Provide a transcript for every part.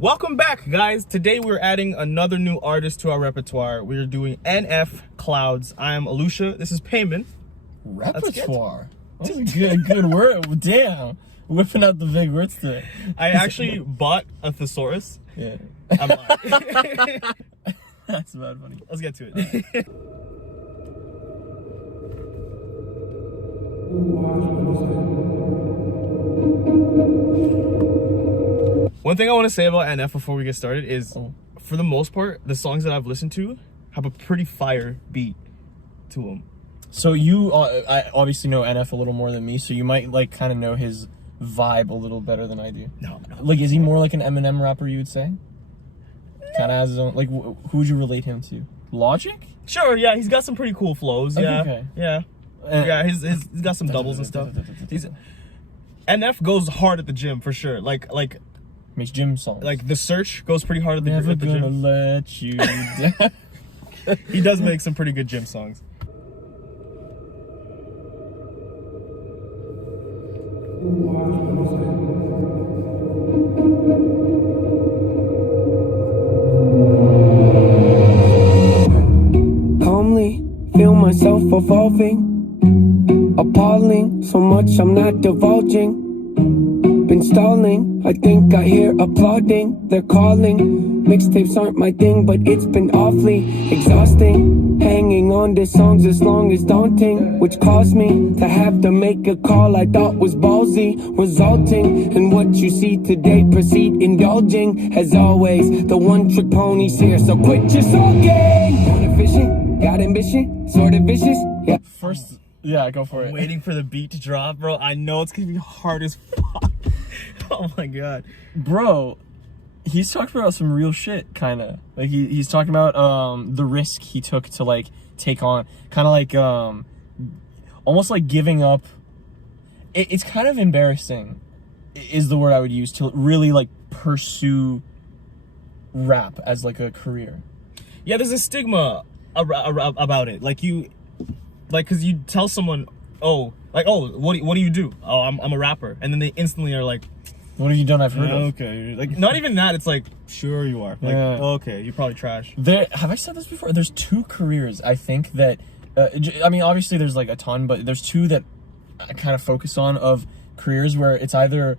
Welcome back, guys. Today we're adding another new artist to our repertoire. We're doing NF Clouds. I am Alusha. This is Payman. Repertoire. That's a good word. Damn. Whipping out the big words today. I actually bought a thesaurus. Yeah. I'm lying. That's bad funny. Let's get to it. One thing I want to say about NF before we get started is, for the most part, the songs that I've listened to have a pretty fire beat to them. So you, I obviously know NF a little more than me, so you might like kind of know his vibe a little better than I do. No. Like, is he more like an Eminem rapper, you would say? Kind of has his own, like, who would you relate him to? Logic? Sure, yeah, he's got some pretty cool flows, yeah. Okay. Yeah. Yeah, he's got some doubles and stuff. NF goes hard at the gym, for sure. Like makes gym songs. Like The Search goes pretty hard at the Never gym. gonna let you down. He does make some pretty good gym songs. Calmly feel myself evolving, appalling, so much I'm not divulging. Been stalling, I think I hear applauding, they're calling. Mixtapes aren't my thing, but it's been awfully exhausting. Hanging on to songs as long as daunting, which caused me to have to make a call I thought was ballsy, resulting in what you see today. Proceed indulging, as always, the one-trick pony's here, so quit your sulking. Going efficient, got ambition, sort of vicious, yeah. First, yeah, go for it. Waiting for the beat to drop, bro. I know it's gonna be hard as fuck. Oh my god. Bro, he's talking about some real shit, kind of. Like, he's talking about the risk he took to, like, take on, kind of like, almost like giving up. It's kind of embarrassing, is the word I would use, to really, like, pursue rap as, like, a career. Yeah, there's a stigma about it. Like, because you tell someone, what do you do? Oh, I'm a rapper. And then they instantly are like, what have you done I've heard of? Okay. Like, not even that, it's like, sure you are. Like, yeah. Okay, you're probably trash. Have I said this before? There's two careers, I think, that, I mean, obviously there's like a ton, but there's two that I kind of focus on, of careers where it's either,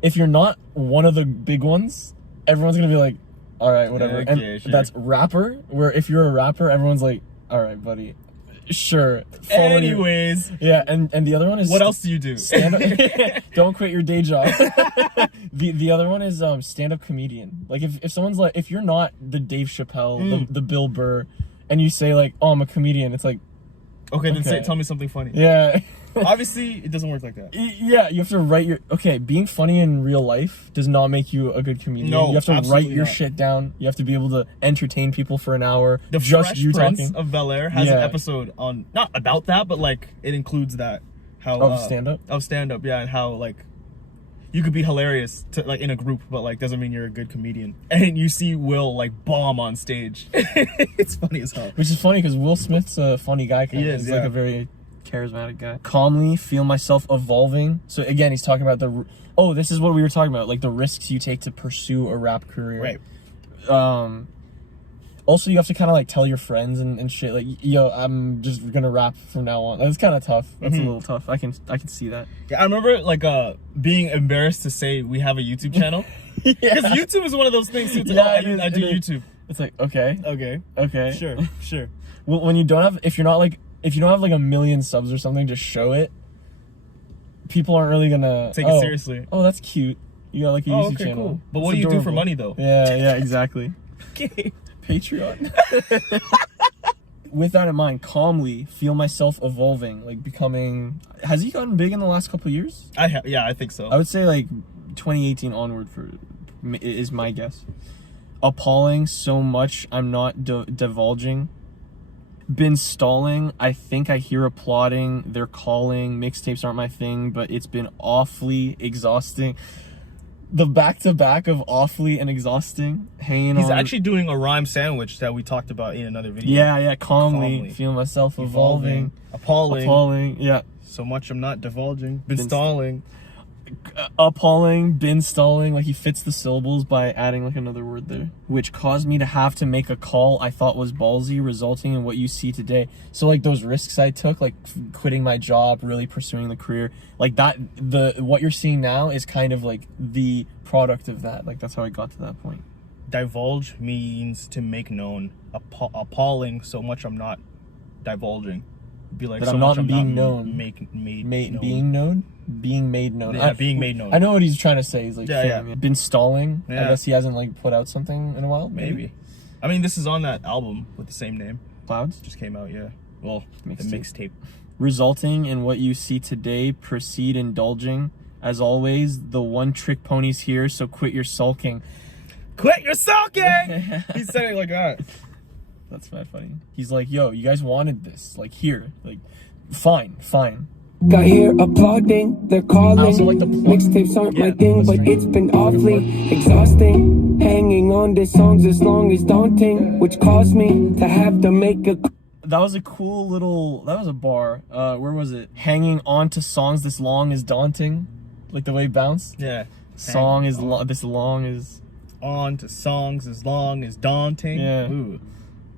if you're not one of the big ones, everyone's gonna be like, all right, whatever. Okay, and sure. That's rapper, where if you're a rapper, everyone's like, all right, buddy. Sure. Anyways. Yeah, and the other one is... What else do you do? Stand up. Don't quit your day job. The other one is stand-up comedian. Like, if someone's like... If you're not the Dave Chappelle, the Bill Burr, and you say, like, oh, I'm a comedian, it's like... Okay, then tell me something funny. Yeah. Obviously, it doesn't work like that. Yeah, you have to write your... Okay, being funny in real life does not make you a good comedian. No, you have to write your not. shit down. You have to be able to entertain people for an hour. The just Fresh you Prince talking. of Bel-Air has an episode on... Not about that, but, like, it includes that. How Of stand-up? Of stand-up, yeah, and how, like... You could be hilarious to, like, in a group, but, like, doesn't mean you're a good comedian. And you see Will, like, bomb on stage. It's funny as hell. Which is funny, because Will Smith's a funny guy. He is, He's yeah. like a very charismatic guy. Calmly feel myself evolving. So again, he's talking about this is what we were talking about, like the risks you take to pursue a rap career. Right. Also, you have to kind of like tell your friends and shit, like, yo, I'm just gonna rap from now on. That's kind of tough. That's a little tough. I can see that. Yeah, I remember, like, being embarrassed to say we have a YouTube channel. Yeah. Because YouTube is one of those things, too. It's like, I do YouTube. It's like, okay. Sure. Well, when you don't have, if you don't have like 1 million subs or something, just show it. People aren't really gonna take it seriously. Oh, that's cute. You got like a YouTube channel. Cool. But what do you do for money, though? Yeah, exactly. Okay. Patreon. With that in mind, calmly feel myself evolving, like becoming. Has he gotten big in the last couple of years? I think so. I would say like 2018 onward is my guess. Appalling, so much I'm not divulging. Been stalling, I think I hear applauding, they're calling, mixtapes aren't my thing, but it's been awfully exhausting. The back-to-back of awfully and exhausting, hanging He's on. actually doing a rhyme sandwich that we talked about in another video. Yeah, calmly feel myself evolving. Appalling. Yeah. So much I'm not divulging. Been stalling. appalling, been stalling, like he fits the syllables by adding like another word there, which caused me to have to make a call I thought was ballsy, resulting in what you see today. So like those risks I took, like quitting my job, really pursuing the career, like that, what you're seeing now is kind of like the product of that. Like that's how I got to that point. Divulge means to make known. Appalling, so much I'm not divulging. Be like, That so I'm much not I'm being not known. made known. Being known? Being made known. Yeah, being made known. I know what he's trying to say. He's like, Yeah. been stalling. I Yeah. guess he hasn't like put out something in a while. Maybe. I mean, this is on that album with the same name. Clouds. Just came out, yeah. Well, the Mixtape. mixtape. Resulting in what you see today, proceed indulging. As always, the one trick pony's here, so quit your sulking. Quit your sulking! He said it like that. That's not funny. He's like, yo, you guys wanted this. Like, here. Like, fine. Got here applauding, they're calling. I also like the plug. Mixtapes aren't my Yeah, thing, that's but right. it's been awfully exhausting. Hanging on to songs as long as daunting, which caused me to have to make a. That was a cool little, that was a bar. Where was it? Hanging on to songs this long is daunting. Like the way it bounced. Yeah. Song is this long is. On to songs as long as daunting. Yeah. Ooh.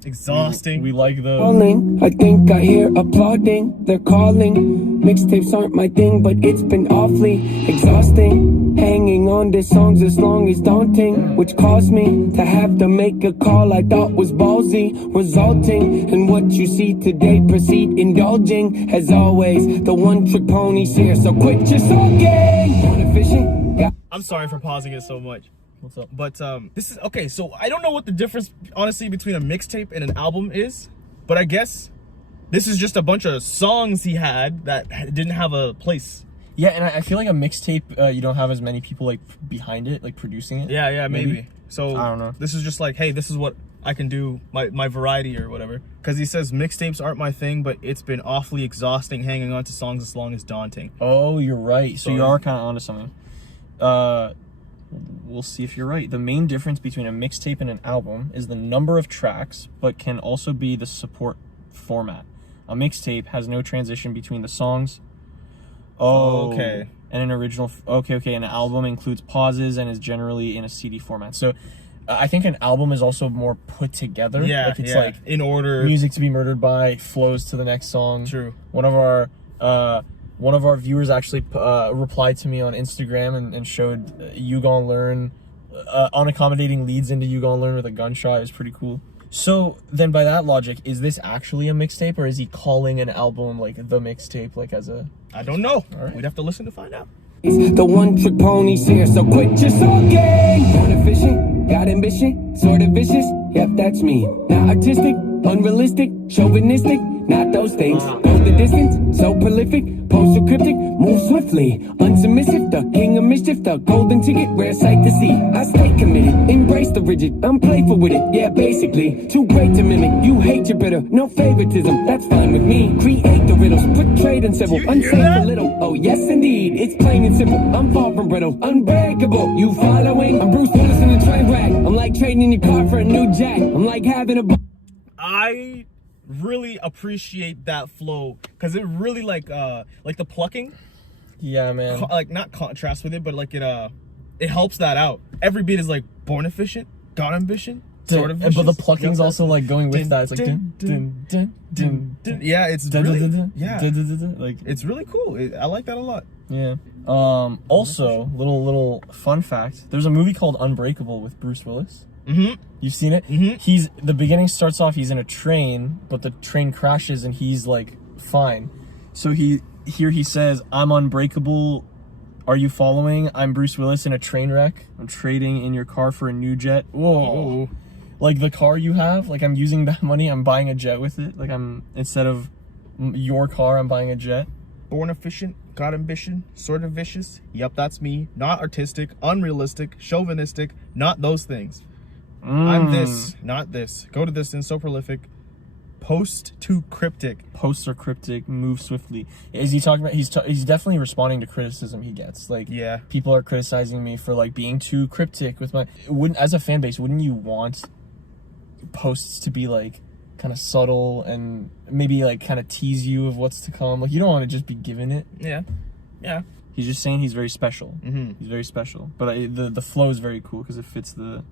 Exhausting. We like those. Calling, I think I hear applauding, they're calling. Mixtapes aren't my thing, but it's been awfully exhausting. Hanging on to songs as long as daunting, which caused me to have to make a call I thought was ballsy, resulting in what you see today. Proceed indulging, as always, the one trick pony's here, so quit your sulking. Born efficient, got I'm sorry for pausing it so much. What's up? But this is okay, so I don't know what the difference honestly between a mixtape and an album is, but I guess this is just a bunch of songs he had that didn't have a place. Yeah, and I feel like a mixtape, you don't have as many people like behind it, like producing it. Yeah, maybe. So I don't know. This is just like, hey, this is what I can do, my variety or whatever. Because he says mixtapes aren't my thing, but it's been awfully exhausting hanging on to songs as long as daunting. Oh, you're right. So So- you are kind of onto something. We'll see if you're right. The main difference between a mixtape and an album is the number of tracks, but can also be the support format. A mixtape has no transition between the songs. Oh, Okay. And an original. Okay. An album includes pauses and is generally in a CD format. So, I think an album is also more put together. Yeah, like it's yeah. like In order. music to be murdered by flows to the next song. True. One of our viewers actually replied to me on Instagram and showed You Gon' Learn unaccommodating leads into You Gon' Learn with a gunshot. It was pretty cool. So then by that logic, is this actually a mixtape, or is he calling an album like the mixtape, like as a... I don't know. Alright. We'd have to listen to find out. the one trick pony's here, so quit your sulking. Born efficient, got ambition, sort of vicious. Yep, that's me. Not artistic, unrealistic, chauvinistic. Not those things. Go the distance, so prolific, pose so cryptic, move swiftly, unsubmissive, the king of mischief, the golden ticket, rare sight to see. I stay committed, embrace the rigid, I'm playful with it, yeah, basically. Too great to mimic, you hate your bitter, no favoritism, that's fine with me. Create the riddles, put trade in civil, unsafe a little. Oh yes indeed, it's plain and simple. I'm far from brittle, unbreakable. You following? I'm Bruce Willis in a train wreck. I'm like trading your car for a new jack. I'm like having a. I really appreciate that flow because it really like the plucking, Yeah, man. like not contrast with it, but like it helps that out. Every beat is like born efficient, got ambition, sort of. But the vicious. plucking's Yep, also like going with Dun, that. It's like dun, dun, dun, dun, dun, yeah, it's dun, really dun, dun, yeah, dun, dun, dun, dun. Like it's really cool. I like that a lot. yeah. Also, little fun fact. There's a movie called Unbreakable with Bruce Willis. Mm-hmm. You've seen it? Mhm. The beginning starts off, he's in a train, but the train crashes and he's like fine. So he says, I'm unbreakable. Are you following? I'm Bruce Willis in a train wreck. I'm trading in your car for a new jet. Whoa. Like the car you have, like I'm using that money, I'm buying a jet with it. Like instead of your car, I'm buying a jet. Born efficient, got ambition, sort of vicious. Yep, that's me. Not artistic, unrealistic, chauvinistic. Not those things. I'm this, not this. Go to distance, so prolific. Post to cryptic. Posts are cryptic, move swiftly. Is he talking about? He's definitely responding to criticism he gets. Like, Yeah. people are criticizing me for like being too cryptic with my. Wouldn't, as a fan base, wouldn't you want posts to be like kind of subtle and maybe like kind of tease you of what's to come? Like, you don't want to just be given it. Yeah. Yeah. He's just saying he's very special. Mm-hmm. He's very special. But the flow is very cool because it fits the...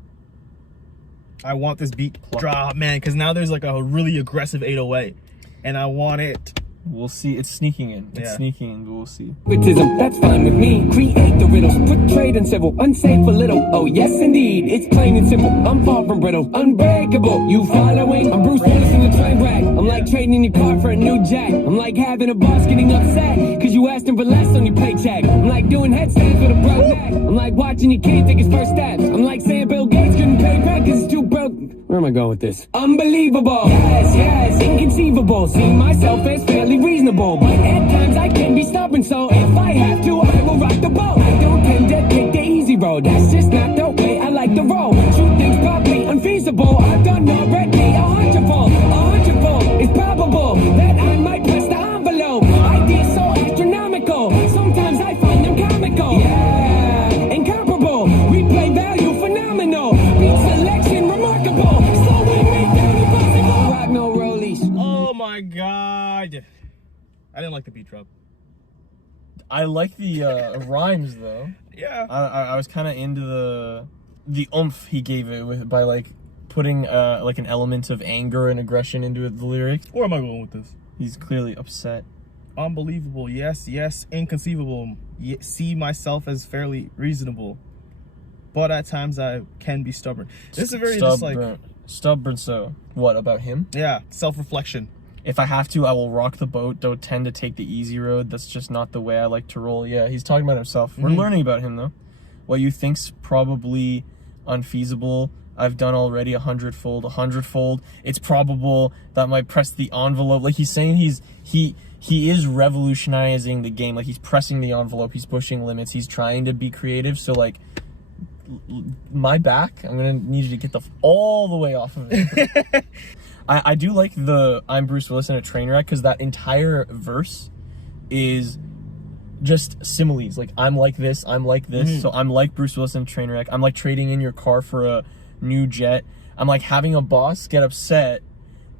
I want this beat drop, man, because now there's like a really aggressive 808, and I want it. We'll see. It's sneaking in. It's sneaking in, but we'll see. That's fine with me. Create the riddles, put trade and civil, unsafe a little. Oh yes, indeed, it's plain and simple. I'm far from brittle, unbreakable. You following? I'm Bruce Willis in the train wreck. I'm like trading your car for a new jack. I'm like having a boss getting upset because you asked him for less on your paycheck. I'm like doing headstands with a broke neck. I'm like watching your kid take his first steps. I'm like saying Bill Gates couldn't pay rent because it's too broke. Where am I going with this? Unbelievable. Yes, inconceivable. See myself as fairly reasonable, but at times I can be stubborn, so if I have to, I will rock the boat. I don't tend to take the easy road, that's just not the way I like to roll. Shoot things probably unfeasible, I've done already a hundredfold. It's probable that I might press the envelope. Ideas so astronomical, sometimes I find them comical. Yeah, incomparable, replay value phenomenal. Beat selection remarkable, so we make that impossible. Rock no rollies. Oh my god. I didn't like the beat drop. I like the rhymes though. Yeah. I was kind of into the oomph he gave it with by like putting like an element of anger and aggression into the lyric. Where am I going with this? He's clearly upset. Unbelievable. Yes. Inconceivable. See myself as fairly reasonable, but at times I can be stubborn. This is a very just like stubborn. So what about him? Yeah, self-reflection. If I have to, I will rock the boat. Don't tend to take the easy road. That's just not the way I like to roll. Yeah, he's talking about himself. We're learning about him, though. What you think's probably unfeasible, I've done already 100-fold. It's probable that might press the envelope. Like, he's saying he is revolutionizing the game. Like, he's pressing the envelope. He's pushing limits. He's trying to be creative. So, like, my back, I'm going to need you to get all the way off of it. I do like the I'm Bruce Willis in a train wreck because that entire verse is just similes. Like, I'm like this, so I'm like Bruce Willis in a train wreck. I'm like trading in your car for a new jet. I'm like having a boss get upset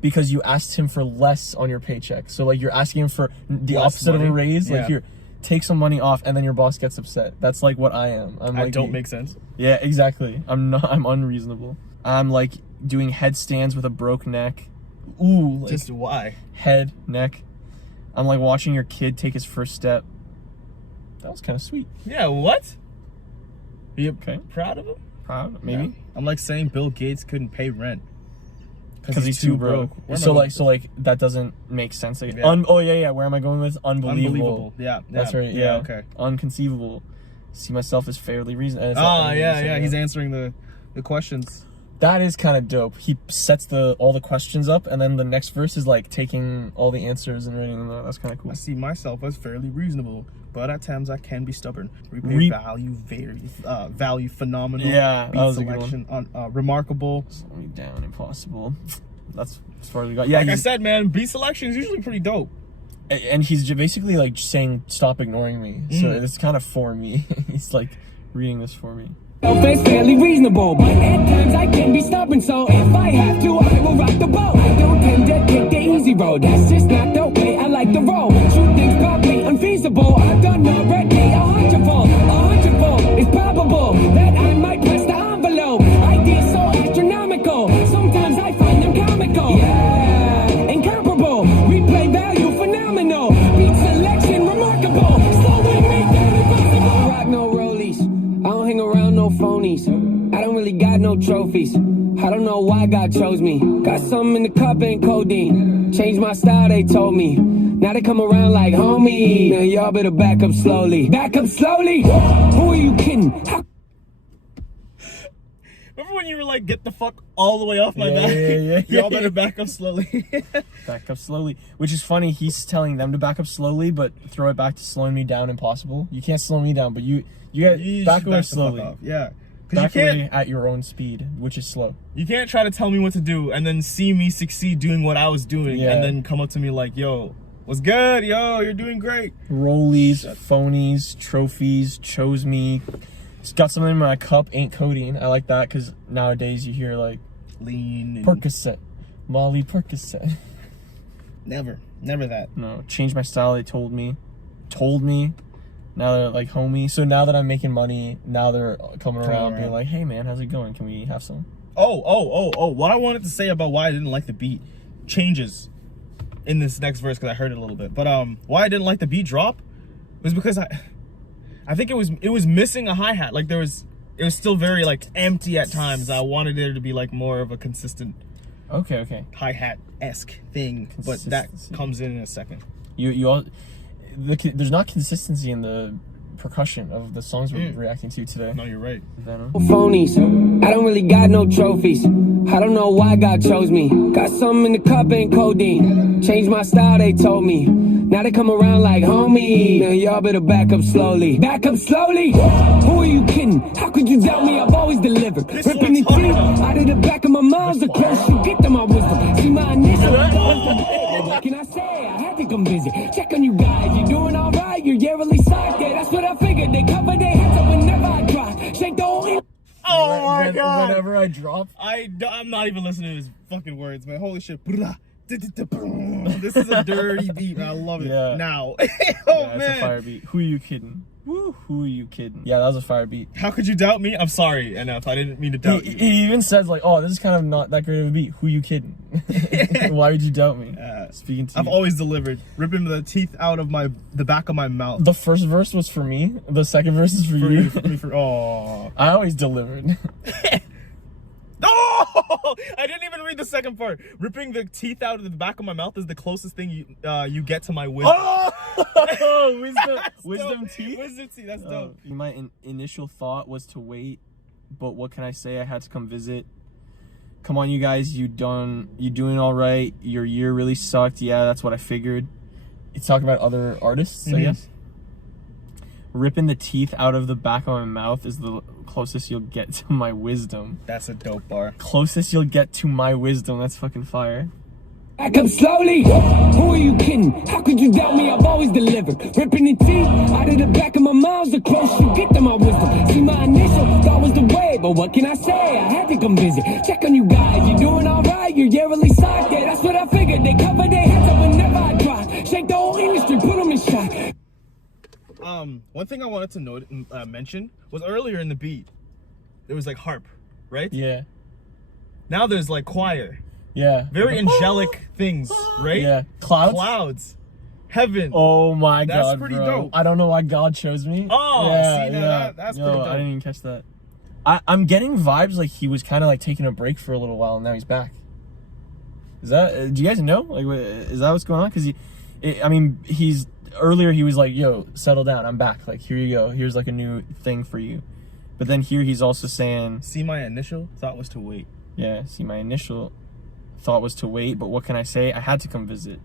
because you asked him for less on your paycheck. So like you're asking him for the Less opposite money. of a raise. Yeah. Like here, take some money off, and then your boss gets upset. That's like what I am. I don't make sense. Yeah, exactly. I'm unreasonable. I'm like doing headstands with a broke neck. Ooh, like Just why? head, neck. I'm like watching your kid take his first step. That was kind of sweet. Yeah, what? Are you Okay. proud of him? Proud, maybe. Yeah. I'm like saying Bill Gates couldn't pay rent Because he's too broke. Where am I So going like that doesn't make sense. Like, Yeah. oh yeah. Where am I going with unbelievable? Yeah, That's right. Yeah. Okay. Unconceivable. See myself as fairly reasonable. Yeah. He's answering the questions. That is kind of dope. He sets all the questions up, and then the next verse is like taking all the answers and writing them out. That's kind of cool. I see myself as fairly reasonable, but at times I can be stubborn. Value phenomenal. Yeah, Beat that was a good selection remarkable. Slow me down, impossible. That's as far as we got. Yeah, Like I said, man, beat selection is usually pretty dope. and he's basically like saying, "Stop ignoring me." So it's kind of for me. He's like reading this for me. It's fairly reasonable, but at times I can be stubborn, so if I have to, I will rock the boat. I don't tend to take the easy road, that's just not the way I like to roll. Shoot things probably unfeasible, I've done already a hundredfold. It's probable that I might press the envelope. Ideas so astronomical, sometimes I find them comical. Yeah, incomparable, replay value phenomenal. Beat selection remarkable, so we make that impossible. Rock no rollies, I don't hang around no phonies. I don't really got no trophies. I don't know why God chose me. Got something in the cup, ain't codeine. Changed my style, they told me. Now they come around like homie. Now y'all better back up slowly. Back up slowly? Who are you kidding? Remember when you were like, get the fuck all the way off my Yeah, back? yeah. Y'all better back up slowly. Back up slowly, which is funny. He's telling them to back up slowly, but throw it back to slowing me down impossible. You can't slow me down, but you get back should away back the fuck slowly. off. Yeah. Because Back you away can't, at your own speed, which is slow. you can't try to tell me what to do and then see me succeed doing what I was doing Yeah. and then come up to me like, yo, what's good? Yo, you're doing great. Rollies, phonies, trophies, chose me. It's got something in my cup, ain't codeine. I like that because nowadays you hear like Lean. And Percocet, Molly Percocet. never that. No, change my style. They told me. Now they're like homie. So now that I'm making money, now they're coming around being like, hey man, how's it going? Can we have some? Oh. What I wanted to say about why I didn't like the beat changes in this next verse because I heard it a little bit. But why I didn't like the beat drop was because I think it was missing a hi-hat. Like it was still very like empty at times. I wanted there to be like more of a consistent Okay. hi-hat-esque thing, but that comes in a second. You all, there's not consistency in the percussion of the songs we're reacting to today. No, you're right. Venom. Phonies, I don't really got no trophies. I don't know why God chose me. Got something in the cup, ain't codeine. Changed my style, they told me. Now they come around like homie. Now y'all better back up slowly. Back up slowly? Who are you kidding? How could you doubt me? I've always delivered. Ripping the teeth out of the back of my mouth. The close you get to my wisdom. See my initial. What can I say? I had to come visit. Check on you guys. You doing alright? You're yearly socked. Yeah, that's what I figured. They cover their heads up whenever I drop. Shake the whole. Oh my god! Whenever I drop, I'm not even listening to his fucking words, man. Holy shit! This is a dirty beat, man. I love it. Yeah. Now, yeah, man, it's a fire beat. Who you kidding? Woo, who you kidding? Yeah, that was a fire beat. How could you doubt me? I'm sorry, NF. I didn't mean to doubt you. He even says like, "Oh, this is kind of not that great of a beat. Who you kidding? Why would you doubt me?" Speaking to I've you. always delivered, ripping the teeth out of the back of my mouth. The first verse was for me. The second verse is for you. Oh, I always delivered. Oh! I didn't even read the second part. Ripping the teeth out of the back of my mouth is the closest thing you get to my wisdom. Oh! wisdom teeth? Wisdom teeth, that's dope. My initial thought was to wait, but what can I say? I had to come visit. Come on, you guys, you doing all right. Your year really sucked. Yeah, that's what I figured. It's talking about other artists, I guess. Ripping the teeth out of the back of my mouth is the closest you'll get to my wisdom. That's a dope bar. Closest you'll get to my wisdom. That's fucking fire. Back up slowly. Who are you kidding? How could you doubt me? I've always delivered. Ripping the teeth out of the back of my mouth. The close you get to my wisdom. See, my initial thought was the way, but what can I say? I had to come visit. Check on you guys. You doing all right? You're yearly socked. Yeah, that's what I figured. They cover their heads up whenever I drop. Shake the whole industry, put them in shock. One thing I wanted to mention was earlier in the beat, there was like harp, right? Yeah. Now there's like choir. Yeah. Very angelic things, right? Yeah. Clouds. Heaven. Oh my god, That's pretty dope. I don't know why God chose me. Oh, yeah, see, now yeah. that's pretty dope. I didn't even catch that. I'm getting vibes like he was kind of like taking a break for a little while and now he's back. Is that, do you guys know? Like, is that what's going on? Because earlier he was like, yo, settle down, I'm back. Like, here you go. Here's like a new thing for you. But then here he's also saying, see, my initial thought was to wait. Yeah, see, my initial thought was to wait, but what can I say? I had to come visit.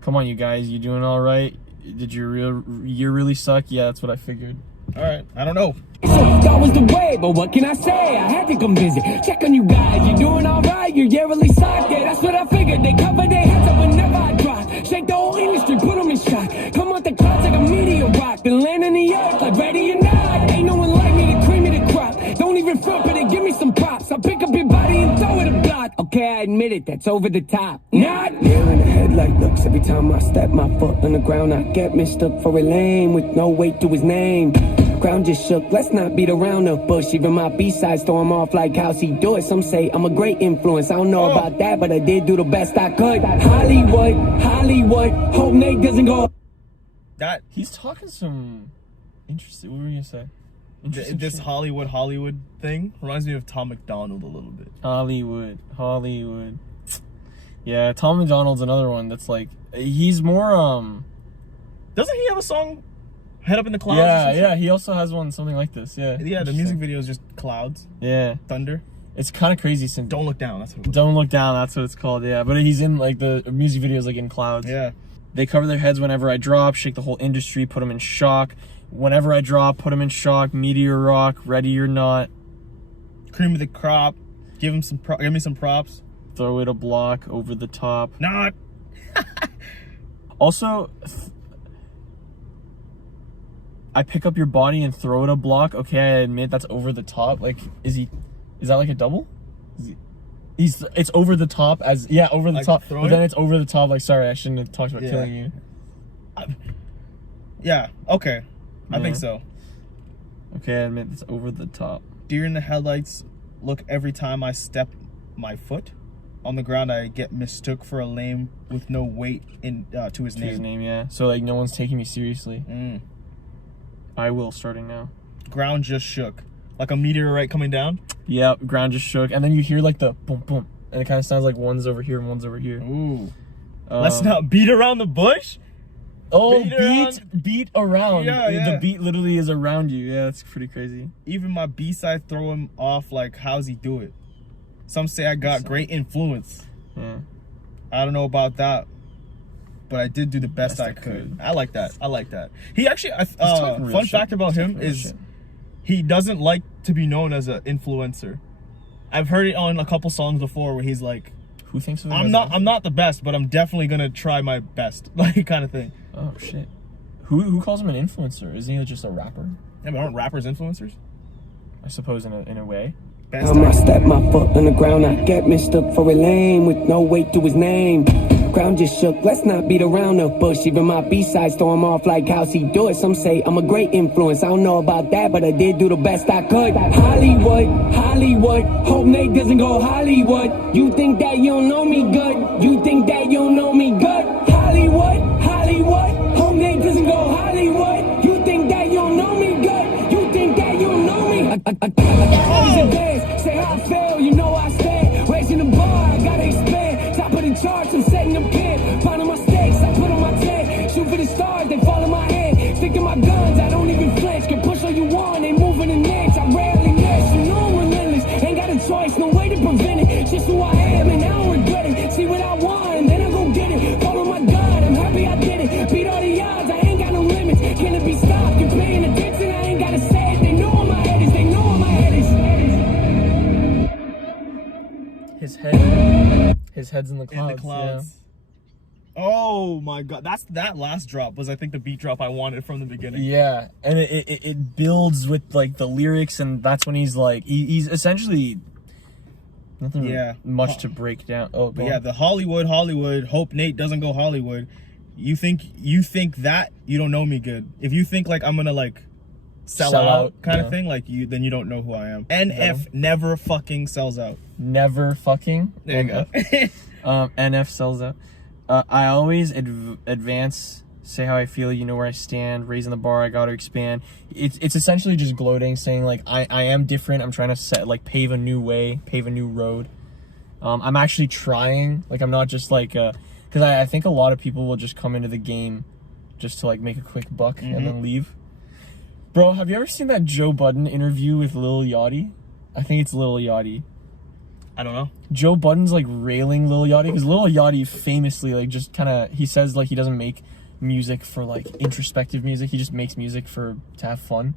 Come on, you guys, you doing all right? Did your year really suck? Yeah, that's what I figured. All right, I don't know. That was the way, but what can I say? I had to come visit. Check on you guys. You doing all right? You're yearly socked. Yeah, that's what I figured. They cover their heads up whenever I drop. Shake the whole industry, put them in shock. Come out the clouds like a meteor rock. Then land on the earth like ready or not. Ain't no one like me, the cream of the crop. Don't even front, but they give me some props. I'll pick up your body and throw it a block. Okay, I admit it, that's over the top. Not here in the headlight looks. Every time I step my foot on the ground, I get mistook for a lame with no weight to his name. Ground just shook, let's not beat around the bush. Even my B-sides throw him off like how's he do it. Some say I'm a great influence, I don't know about that, but I did do the best I could. Hollywood, hope Nate doesn't go. That he's talking some interesting, what were you gonna say? This shit. Hollywood thing reminds me of Tom McDonald a little bit. Hollywood. Yeah, Tom McDonald's another one that's like, he's more, doesn't he have a song, Head Up in the Clouds? Yeah, he also has one, something like this, yeah. Yeah, the music video is just clouds. Yeah. Thunder. It's kind of crazy since... Don't Look Down, that's what it was. Don't Look Down, that's what it's called, yeah. But he's in, like, the music videos, like, in clouds. Yeah. They cover their heads whenever I drop, shake the whole industry, put them in shock. Whenever I drop, put them in shock, meteor rock, ready or not. Cream of the crop, give me some props. Throw it a block, over the top. Not. Also... I pick up your body and throw it a block. Okay, I admit that's over the top. Like, is that like a double? It's over the top as, yeah, over the like top. But then it? it's over the top. Like, sorry, I shouldn't have talked about killing you. Yeah, okay. I think so. Okay, I admit it's over the top. Deer in the headlights. Look, every time I step my foot on the ground, I get mistook for a lame with no weight to his name. Yeah. So like no one's taking me seriously. Mm. I will starting now. Ground just shook. Like a meteorite coming down? Yeah, ground just shook. And then you hear like the boom, boom. And it kind of sounds like one's over here and one's over here. Ooh. Let's not beat around the bush? Oh, Beat beat around. Yeah. The beat literally is around you. Yeah, that's pretty crazy. Even my B-side throw him off like, how's he do it? Some say I got great influence. Yeah. I don't know about that. But I did do the best I could. I like that. He actually, fun fact about him is he doesn't like to be known as an influencer. I've heard it on a couple songs before where he's like, who thinks of him I'm not the best, but I'm definitely gonna try my best. Like kind of thing. Oh shit. Who calls him an influencer? Isn't he just a rapper? Yeah, but aren't rappers influencers? I suppose in a way. I step my foot on the ground, I get mistook for a lame with no weight to his name. Ground just shook, let's not beat around the bush. Even my B-sides throw him off like how's he do it. Some say I'm a great influence, I don't know about that, but I did do the best I could. Hollywood, hope Nate doesn't go Hollywood. You think that you don't know me good, you think that you don't know me good. Hollywood, hope Nate doesn't go Hollywood. You think that you don't know me good, you think that you don't know me. I always advance, say how I feel, you know I stand. Raising the bar, I gotta expand. Top of the charts, I'm setting up camp. Finding my stakes, I put on my tank. Shoot for the stars, they fall in my hand. Stick to my guns, I don't even flinch. Can push all you want, ain't moving an inch. I rarely miss, you know I'm relentless. Ain't got a choice, no way to prevent it. Just who I am, and I don't regret it. See what I want, and then I go get it. Follow my God, I'm happy I did it. Beat all the odds, I ain't got no limits. Can it be stopped? You're paying attention, I ain't gotta say it. They know where my head is, they know where my head is. His head's in the clouds. Yeah. Oh my god, that last drop was I think the beat drop I wanted from the beginning. Yeah, and it builds with like the lyrics, and that's when he's like he's essentially nothing much to break down. Oh, but yeah, the Hollywood, hope Nate doesn't go Hollywood. You think that you don't know me good. If you think like I'm gonna like sell out kind of thing, like then you don't know who I am. NF never fucking sells out. Never fucking. There you go. NF sells out. I always advance, say how I feel, you know where I stand, raising the bar, I gotta expand. It's essentially just gloating, saying like I am different. I'm trying to pave a new way, pave a new road. I'm actually trying. Like I'm not just like because I think a lot of people will just come into the game just to like make a quick buck and then leave. Bro, have you ever seen that Joe Budden interview with Lil Yachty? I think it's Lil Yachty. I don't know. Joe Budden's like railing Lil Yachty because Lil Yachty famously like just kind of, he says like he doesn't make music for like introspective music. He just makes music to have fun.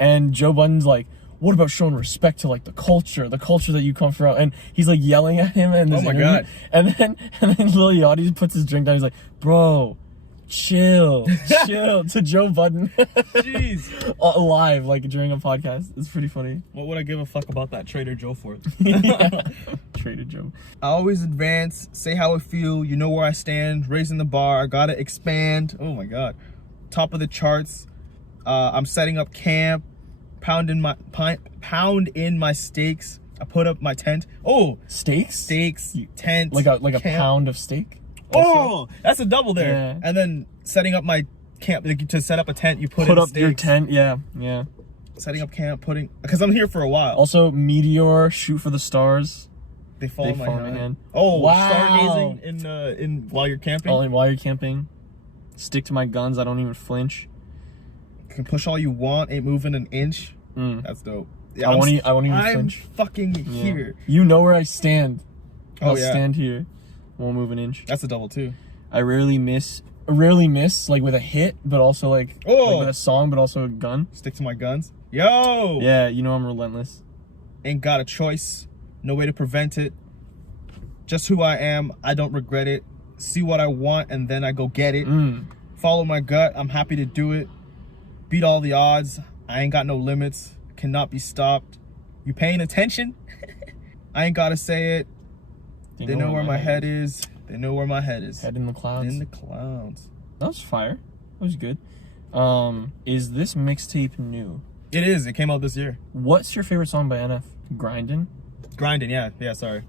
And Joe Budden's like, what about showing respect to like the culture that you come from? And he's like yelling at him in this interview. God. And then Lil Yachty just puts his drink down. He's like, bro, chill to Joe Budden. Jeez. Live, like during a podcast. It's pretty funny. What would I give a fuck about that Trader Joe for? Yeah. Trader Joe. I always advance, say how I feel, you know where I stand, raising the bar, I gotta expand. Oh my god. Top of the charts. I'm setting up camp, pound in my stakes. I put up my tent. Oh, Steaks, tent. Like a camp. pound of steak. Oh, that's a double there. Yeah. And then setting up my camp, like, to set up a tent, you put up steaks. your tent. Yeah. Setting up camp, because I'm here for a while. Also, meteor, shoot for the stars. They fall in my hand. hand. Oh, wow. Stargazing in while you're camping. While you're camping. Stick to my guns. I don't even flinch. You can push all you want. Ain't moving an inch. That's dope. Yeah, I won't even flinch. I'm fucking here. You know where I stand. I'll yeah. stand here. Won't move an inch. That's a double too. I rarely miss like with a hit, but also like with a song, but also a gun. Stick to my guns. Yo. Yeah, you know I'm relentless. Ain't got a choice. No way to prevent it. Just who I am. I don't regret it. See what I want and then I go get it. Follow my gut. I'm happy to do it. Beat all the odds. I ain't got no limits. Cannot be stopped. You paying attention? I ain't gotta say it. They know where my head is. They know where my head is. Head in the clouds. In the clouds. That was fire. That was good. Is this mixtape new? It is. It came out this year. What's your favorite song by NF? Grindin'? Grinding, yeah. Yeah, sorry.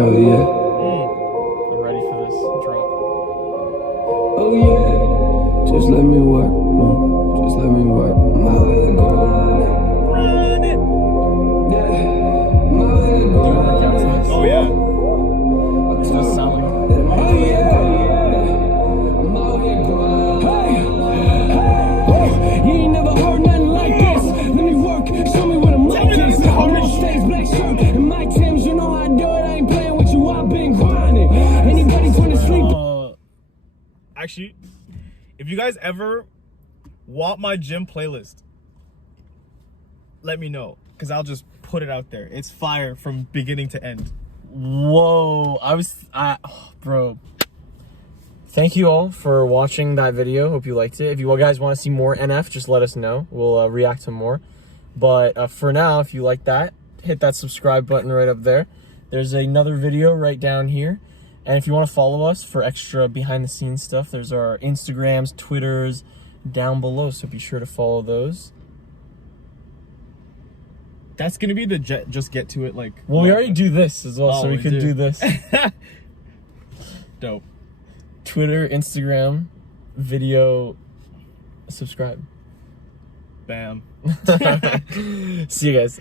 Oh yeah. I'm ready for this drop. Oh yeah. Just let me work. Just let me work. Grinding. Yeah. Work out to this. Oh, yeah. Does this sound like Oh yeah. I'm out here grinding. Hey, you ain't never heard nothing like this. Let me work. Show me what I'm like. I'm on stage, black shirt and my Timbs. You know how I do it. I ain't playing with you. I've been grinding. Anybody trying to sleep? Actually, if you guys ever want my gym playlist, let me know, because I'll just put it out there. It's fire from beginning to end. Whoa, bro. Thank you all for watching that video. Hope you liked it. If you guys want to see more NF, just let us know. We'll react to more. But for now, if you like that, hit that subscribe button right up there. There's another video right down here. And if you want to follow us for extra behind the scenes stuff, there's our Instagrams, Twitters down below. So be sure to follow those. That's going to be the just get to it, like... Well, we already do this as well, so we could do this. Dope. Twitter, Instagram, video, subscribe. Bam. See you guys.